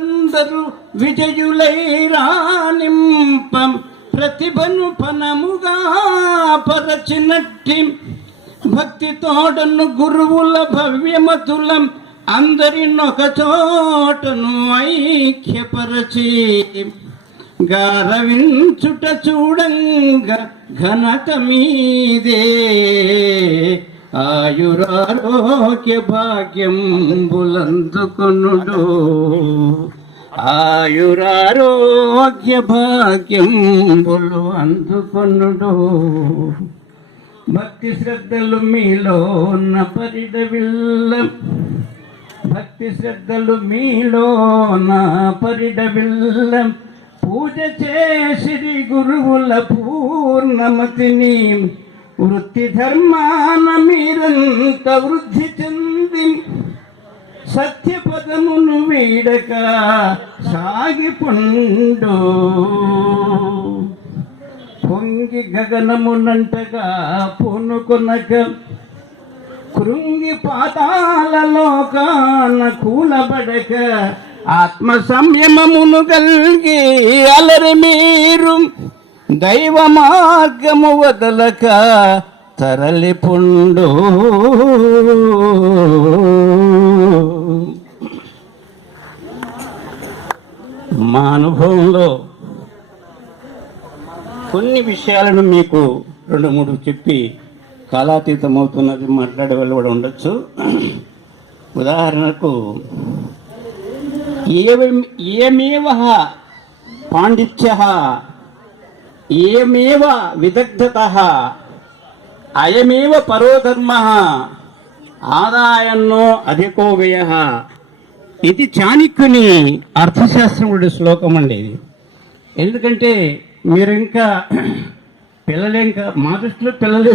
భక్తులందరూ విజయులై రానింపం ప్రతిభను పనముగా పరచినట్టి భక్తి తోడను గురువుల భవ్యమతులం అందరినొక చోటను ఐక్యపరచి గారవించుట చూడంగా ఘనత మీదే ఆయురారోగ్య భాగ్యం బులందుకొనుడు ఆయురారోగ్య భాగ్యం బులు అందుకొనుడు భక్తి శ్రద్ధలు మీలో ఉన్న పరిడవిల్లం భక్తి శ్రద్ధలు మీలో నా పరిడవిల్లం పూజ చేసిరి గురువుల పూర్ణమతిని వృత్తి ధర్మాన మీరంత వృద్ధి చెంది సత్యపదమును వీడక సాగిపుండు పొంగి గగనమునంటగా పూనుకొనక కృంగి పాతాళలోకాన కూలబడక ఆత్మ సంయమమును కలిగి అలరి మీరు దైవ మార్గము వదలక తరలిపుండు మా అనుభవంలో కొన్ని విషయాలను మీకు 2-3 చెప్పి కాలాతీతం అవుతున్నది మాట్లాడే వాళ్ళు కూడా ఉండొచ్చు. ఉదాహరణకు ఏమేవ పాండిత్య ఏమేవ విదగ్ధత అయమేవ పరోధర్మ ఆదాయన్నో అధికో వ్యయ ఇది చాణక్యుని అర్థశాస్త్రముడి శ్లోకం అండి ఇది. ఎందుకంటే మీరు ఇంకా పిల్లలే, ఇంకా మా దృష్టిలో పిల్లలే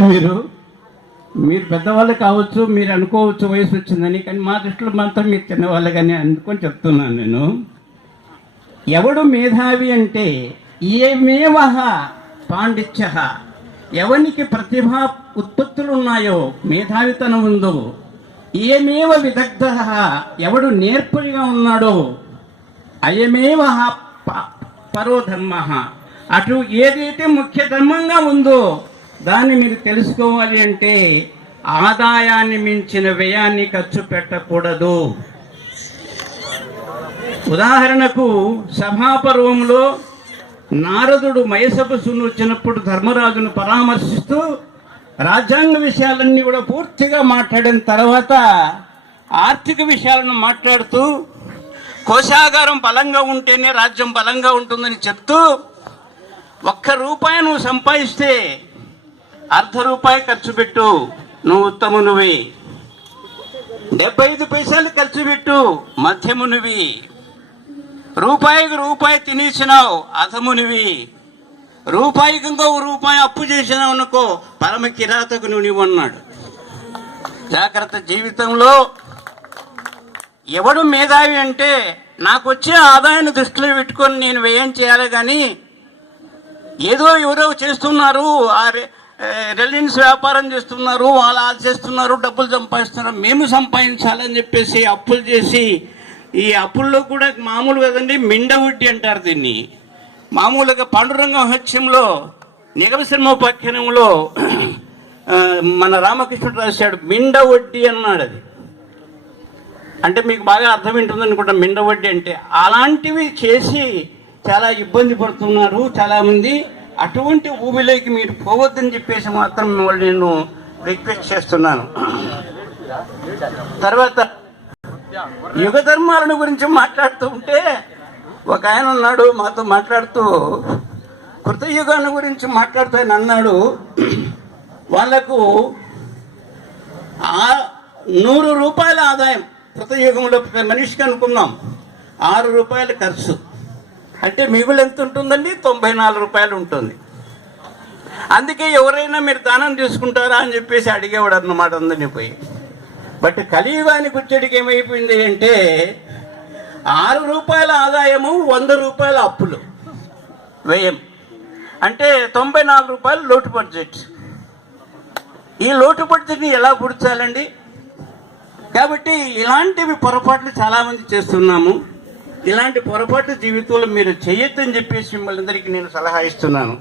మీరు పెద్దవాళ్ళు కావచ్చు, మీరు అనుకోవచ్చు వయసు వచ్చిందని, కానీ మా దృష్టిలో మాత్రం మీరు చిన్నవాళ్ళు కానీ అనుకొని చెప్తున్నాను నేను. ఎవడు మేధావి అంటే ఏమేవ పాండిత్య, ఎవనికి ప్రతిభా ఉత్పత్తులు ఉన్నాయో మేధావితనం ఉందో, ఏమేవ విదగ్ధ, ఎవడు నేర్పరిగా ఉన్నాడో, అయమేవ పరోధర్మ, అటు ఏదైతే ముఖ్య ధర్మంగా ఉందో దాన్ని మీరు తెలుసుకోవాలి అంటే ఆదాయాన్ని మించిన వ్యయాన్ని ఖర్చు పెట్టకూడదు. ఉదాహరణకు సభాపర్వంలో నారదుడు మయసభసును వచ్చినప్పుడు ధర్మరాజును పరామర్శిస్తూ రాజ్యాంగ విషయాలన్నీ కూడా పూర్తిగా మాట్లాడిన తర్వాత ఆర్థిక విషయాలను మాట్లాడుతూ కోశాగారం బలంగా ఉంటేనే రాజ్యం బలంగా ఉంటుందని చెప్తూ ₹1 నువ్వు సంపాదిస్తే ₹0.5 ఖర్చు పెట్టు, నువ్వు ఉత్తమునివి. 75 పైసలు ఖర్చు పెట్టు, మధ్యమునివి. రూపాయికి తినేసినావు, అధమునివి. రూపాయికి ₹1 అప్పు చేసినావు అనుకో, పరమ కిరాతకు నువ్వు అన్నాడు. జాగ్రత్త. జీవితంలో ఎవడు మేధావి అంటే నాకు వచ్చే ఆదాయాన్ని దృష్టిలో పెట్టుకొని నేను వ్యయం చేయాలి, కానీ ఏదో ఎవరో చేస్తున్నారు, రిలయన్స్ వ్యాపారం చేస్తున్నారు, వాళ్ళు అది చేస్తున్నారు, డబ్బులు సంపాదిస్తున్నారు, మేము సంపాదించాలని చెప్పేసి అప్పులు చేసి, ఈ అప్పుల్లో కూడా మామూలు కదండి, మిండవడ్డీ అంటారు దీన్ని. మామూలుగా పాండురంగ మహత్యంలో నిగమశర్మోపాఖ్యానంలో మన రామకృష్ణుడు రాశాడు, మిండవడ్డీ అన్నాడు. అది అంటే మీకు బాగా అర్థం ఉంటుంది అనుకుంటా, మిండవడ్డీ అంటే. అలాంటివి చేసి చాలా ఇబ్బంది పడుతున్నారు చాలామంది. అటువంటి ఊబిలోకి మీరు పోవద్దని చెప్పేసి మాత్రం మిమ్మల్ని నేను రిక్వెస్ట్ చేస్తున్నాను. తర్వాత యుగ ధర్మాలను గురించి మాట్లాడుతూ ఉంటే ఒక ఆయన ఉన్నాడు మాతో మాట్లాడుతూ, కృతయుగాన్ని గురించి మాట్లాడుతూ ఆయన అన్నాడు, వాళ్లకు ₹100 ఆదాయం కృతయుగంలో మనిషికి అనుకున్నాం, ₹6 ఖర్చు అంటే మిగులు ఎంత ఉంటుందండి? ₹94 ఉంటుంది. అందుకే ఎవరైనా మీరు దానం తీసుకుంటారా అని చెప్పేసి అడిగేవాడు అన్నమాట అందరినీ పోయి. బట్ కలియుగానికి వచ్చేటికి ఏమైపోయింది అంటే ₹6 ఆదాయము, ₹100 అప్పులు వ్యయం, అంటే ₹94 లోటు బడ్జెట్. ఈ లోటు బడ్జెట్ని ఎలా పూడ్చాలండి? కాబట్టి ఇలాంటివి పొరపాట్లు చాలామంది చేస్తున్నాము. ఇలాంటి పొరపాటు జీవితంలో మీరు చేయొద్దని చెప్పేసి మిమ్మల్ని అందరికీ నేను సలహా ఇస్తున్నాను.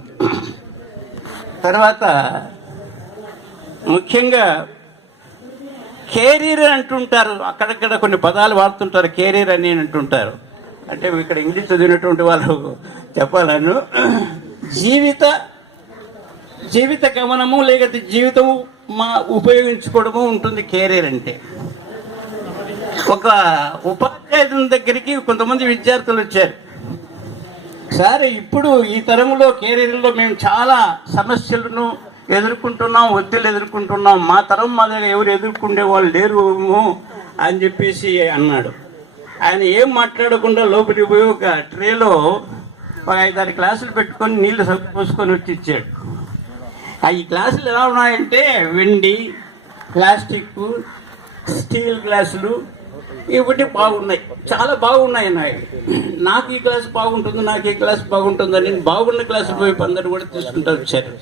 తర్వాత ముఖ్యంగా కెరీర్ అంటుంటారు, అక్కడక్కడ కొన్ని పదాలు వాడుతుంటారు, కెరీర్ అని అంటుంటారు. అంటే ఇక్కడ ఇంగ్లీష్ చదివినటువంటి వాళ్ళు చెప్పాలను, జీవిత గమనము లేకపోతే జీవితము ఉపయోగించుకోవడము ఉంటుంది కెరీర్ అంటే. ఒక ఉపాధ్యాయుని దగ్గరికి కొంతమంది విద్యార్థులు వచ్చారు. సార్, ఇప్పుడు ఈ తరంలో కెరీర్లో మేము చాలా సమస్యలను ఎదుర్కొంటున్నాం, ఒత్తిళ్ళు ఎదుర్కొంటున్నాం, మా తరం మా దగ్గర ఎవరు ఎదుర్కొండే వాళ్ళు లేరు అని చెప్పేసి అన్నాడు. ఆయన ఏం మాట్లాడకుండా లోపలికి పోయి ఒక ట్రేలో ఒక 5-6 గ్లాసులు పెట్టుకొని నీళ్లు పోసుకొని వచ్చి ఇచ్చాడు. ఈ గ్లాసులు ఎలా ఉన్నాయంటే వెండి, ప్లాస్టిక్, స్టీల్ గ్లాసులు ఇవన్నీ బాగున్నాయి, చాలా బాగున్నాయి అన్నాయి. నాకు ఈ గ్లాస్ బాగుంటుంది, నాకు ఈ గ్లాస్ బాగుంటుందని బాగున్న గ్లాసులు పోయి అందరూ కూడా తీసుకుంటూ వచ్చారు.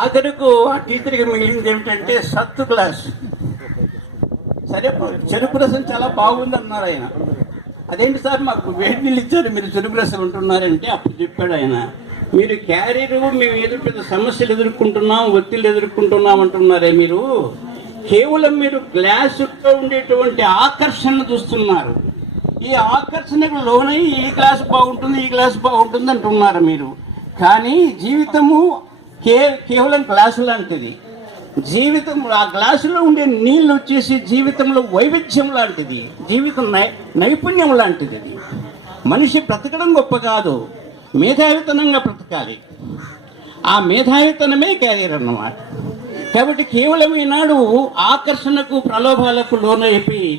ఆఖరకు ఆ టీచర్కి మిగిలింది ఏమిటంటే సత్తు గ్లాస్. సరే, చెరుకు రసం చాలా బాగుంది అన్నారు ఆయన. అదేంటి సార్, మాకు వేడి నీళ్ళు ఇచ్చారు, మీరు చెరుకు రసం ఉంటున్నారంటే అప్పుడు చెప్పాడు ఆయన, మీరు క్యారీరు మేము ఏదో పెద్ద సమస్యలు ఎదుర్కొంటున్నాం, ఒత్తిళ్ళు ఎదుర్కొంటున్నాం అంటున్నారే, మీరు కేవలం మీరు గ్లాసులో ఉండేటువంటి ఆకర్షణ చూస్తున్నారు. ఈ ఆకర్షణకు లోనై ఈ గ్లాసు బాగుంటుంది, ఈ గ్లాసు బాగుంటుంది అంటున్నారు మీరు. కానీ జీవితము కేవలం గ్లాసు లాంటిది. జీవితం ఆ గ్లాసులో ఉండే నీళ్ళు వచ్చేసి జీవితంలో వైవిధ్యం లాంటిది, జీవితం నైపుణ్యం లాంటిది. మనిషి బ్రతకడం గొప్ప కాదు, మేధావితనంగా బ్రతకాలి. ఆ మేధావితనమే క్యారియర్ అన్నమాట. కాబట్టి కేవలం ఈనాడు ఆకర్షణకు ప్రలోభాలకు లోనైపోయి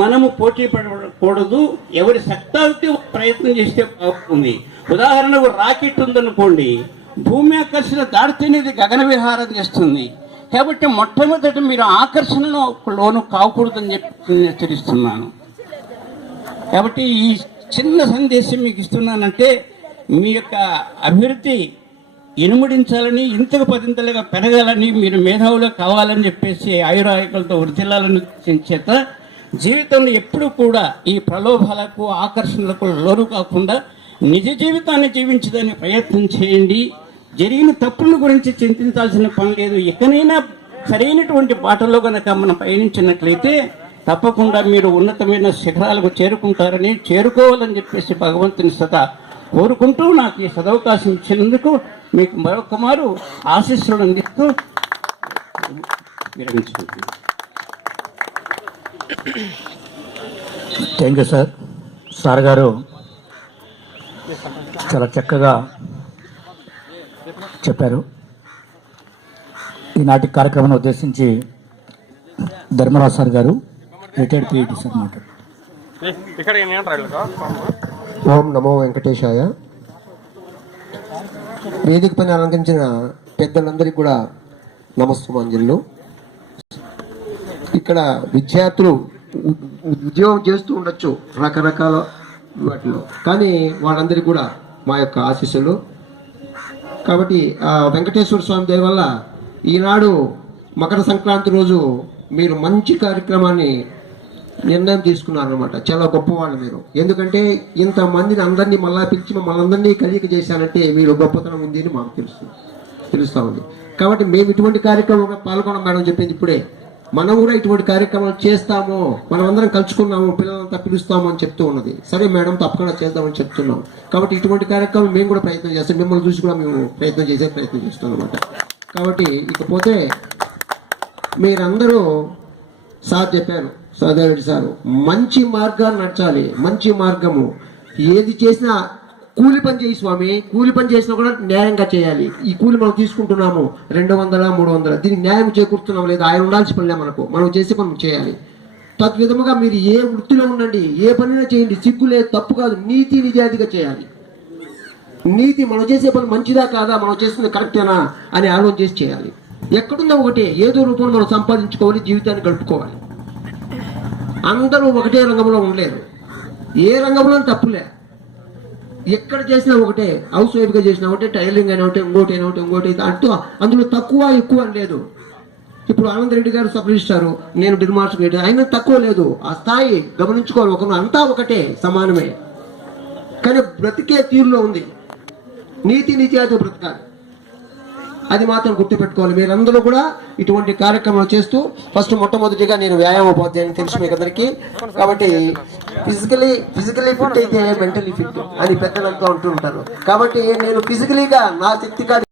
మనము పోటీ పడకూడదు. ఎవరి శక్తావతి ప్రయత్నం చేస్తే బాగుంటుంది. ఉదాహరణకు రాకెట్ ఉందనుకోండి, భూమి ఆకర్షణ దాటితేనే ఇది గగన విహారం చేస్తుంది. కాబట్టి మొట్టమొదట మీరు ఆకర్షణలో లోను కాకూడదని చెప్పి హెచ్చరిస్తున్నాను. కాబట్టి ఈ చిన్న సందేశం మీకు ఇస్తున్నానంటే, మీ యొక్క అభివృద్ధి ఇనుముడించాలని, ఇంతకు పదింతలుగా పెరగాలని, మీరు మేధావులు కావాలని చెప్పేసి ఆయురాయకులతో వృద్ధిల్లాలని చేత జీవితంలో ఎప్పుడు కూడా ఈ ప్రలోభాలకు ఆకర్షణలకు లోను కాకుండా నిజ జీవితాన్ని జీవించడానికి ప్రయత్నం చేయండి. జరిగిన తప్పుల గురించి చింతించాల్సిన పని లేదు. ఎక్కడైనా సరైనటువంటి బాటలో కనుక మనం పయనించినట్లయితే తప్పకుండా మీరు ఉన్నతమైన శిఖరాలకు చేరుకోవాలని చెప్పేసి భగవంతుని సదా కోరుకుంటూ నాకు ఈ సదవకాశం ఇచ్చినందుకు మీకు మరొక మారు ఆశీస్సులు అందిస్తూ విరమించుకుంటున్నాను. Thank you sir. సార్ గారు చాలా చక్కగా చెప్పారు. ఈనాటి కార్యక్రమాన్ని ఉద్దేశించి ధర్మరాజు సార్ గారు, రిటైర్డ్ పీఈటీ సార్ మాట్లాడు. ఓం నమో వెంకటేశాయ. వేదిక పైన అలంకరించిన పెద్దలందరికీ కూడా నమస్సుమాంజలు. ఇక్కడ విద్యార్థులు ఉద్యోగం చేస్తూ ఉండొచ్చు రకరకాల వాటిలో, కానీ వాళ్ళందరికీ కూడా మా యొక్క ఆశీస్సులు. కాబట్టి వెంకటేశ్వర స్వామి దయ వల్ల ఈనాడు మకర సంక్రాంతి రోజు మీరు మంచి కార్యక్రమాన్ని నిర్ణయం తీసుకున్నారనమాట. చాలా గొప్పవాళ్ళు మీరు. ఎందుకంటే ఇంతమందిని అందరినీ మళ్ళా పిలిచి మమ్మల్ని అందరినీ కలియక చేశారంటే మీరు గొప్పతనం ఉంది అని మాకు తెలుస్తూ ఉంది. కాబట్టి మేము ఇటువంటి కార్యక్రమంలో పాల్గొనడం మేడం చెప్పింది ఇప్పుడే, మనం కూడా ఇటువంటి కార్యక్రమాలు చేస్తాము, మనం అందరం కలుసుకున్నాము, పిల్లలంతా పిలుస్తాము అని చెప్తూ ఉన్నది. సరే మేడం, తప్పకుండా చేద్దామని చెప్తున్నాం. కాబట్టి ఇటువంటి కార్యక్రమం మేము కూడా ప్రయత్నం చేస్తాం, మిమ్మల్ని చూసి కూడా మేము ప్రయత్నం చేస్తాం అనమాట. కాబట్టి ఇకపోతే మీరందరూ సార్ చెప్పారు, సదారెడ్డి సారు, మంచి మార్గాన్ని నడచాలి. మంచి మార్గము ఏది చేసినా కూలి పని చేయి స్వామి, కూలి పని చేసినా కూడా న్యాయంగా చేయాలి. ఈ కూలి మనం తీసుకుంటున్నాము 200, 300, దీనికి న్యాయం చేకూరుతున్నాం లేదా, ఆయన ఉండాల్సి పనిలే మనకు, మనం చేసే పని చేయాలి. తద్విధముగా మీరు ఏ వృత్తిలో ఉండండి, ఏ పనినా చేయండి, సిగ్గులే, తప్పు కాదు, నీతి నిజాయితీగా చేయాలి. నీతి, మనం చేసే పని మంచిదా కాదా, మనం చేస్తుంది కరెక్టేనా అని ఆలోచన చేసి చేయాలి. ఎక్కడుందో ఒకటే, ఏదో రూపంలో మనం సంపాదించుకోవాలి, జీవితాన్ని గడుపుకోవాలి. అందరూ ఒకటే రంగంలో ఉండలేరు, ఏ రంగంలో తప్పులే, ఎక్కడ చేసినా ఒకటే. హౌస్ వైఫ్గా చేసినా ఒకటే, టైలరింగ్ అయినా ఒకటే, ఇంకోటి అయినా ఒకటి, ఇంకోటి అంటూ అందులో తక్కువ ఎక్కువ అని లేదు. ఇప్పుడు ఆనంద్ రెడ్డి గారు సబ్ రిజిస్ట్రారు, నేను డ్రిల్ మాస్టర్ రెడ్డి, ఆయన తక్కువ లేదు. ఆ స్థాయి గమనించుకోవాలి, ఒకరు అంతా ఒకటే, సమానమే. కానీ బ్రతికే తీరులో ఉంది, నీతి నిజాయితీ బ్రతకాలి, అది మాత్రం గుర్తుపెట్టుకోవాలి. మీరందరూ కూడా ఇటువంటి కార్యక్రమాలు చేస్తూ, ఫస్ట్ మొట్టమొదటిగా నేను వ్యాయామ ఉపాధ్యాయుని తెలుసు మీకు అందరికీ. కాబట్టి ఫిజికలీ ఫిట్ అయితే మెంటలీ ఫిట్ అని పెద్దలంతా అంటూ ఉంటారు. కాబట్టి నేను ఫిజికలీగా నా శక్తి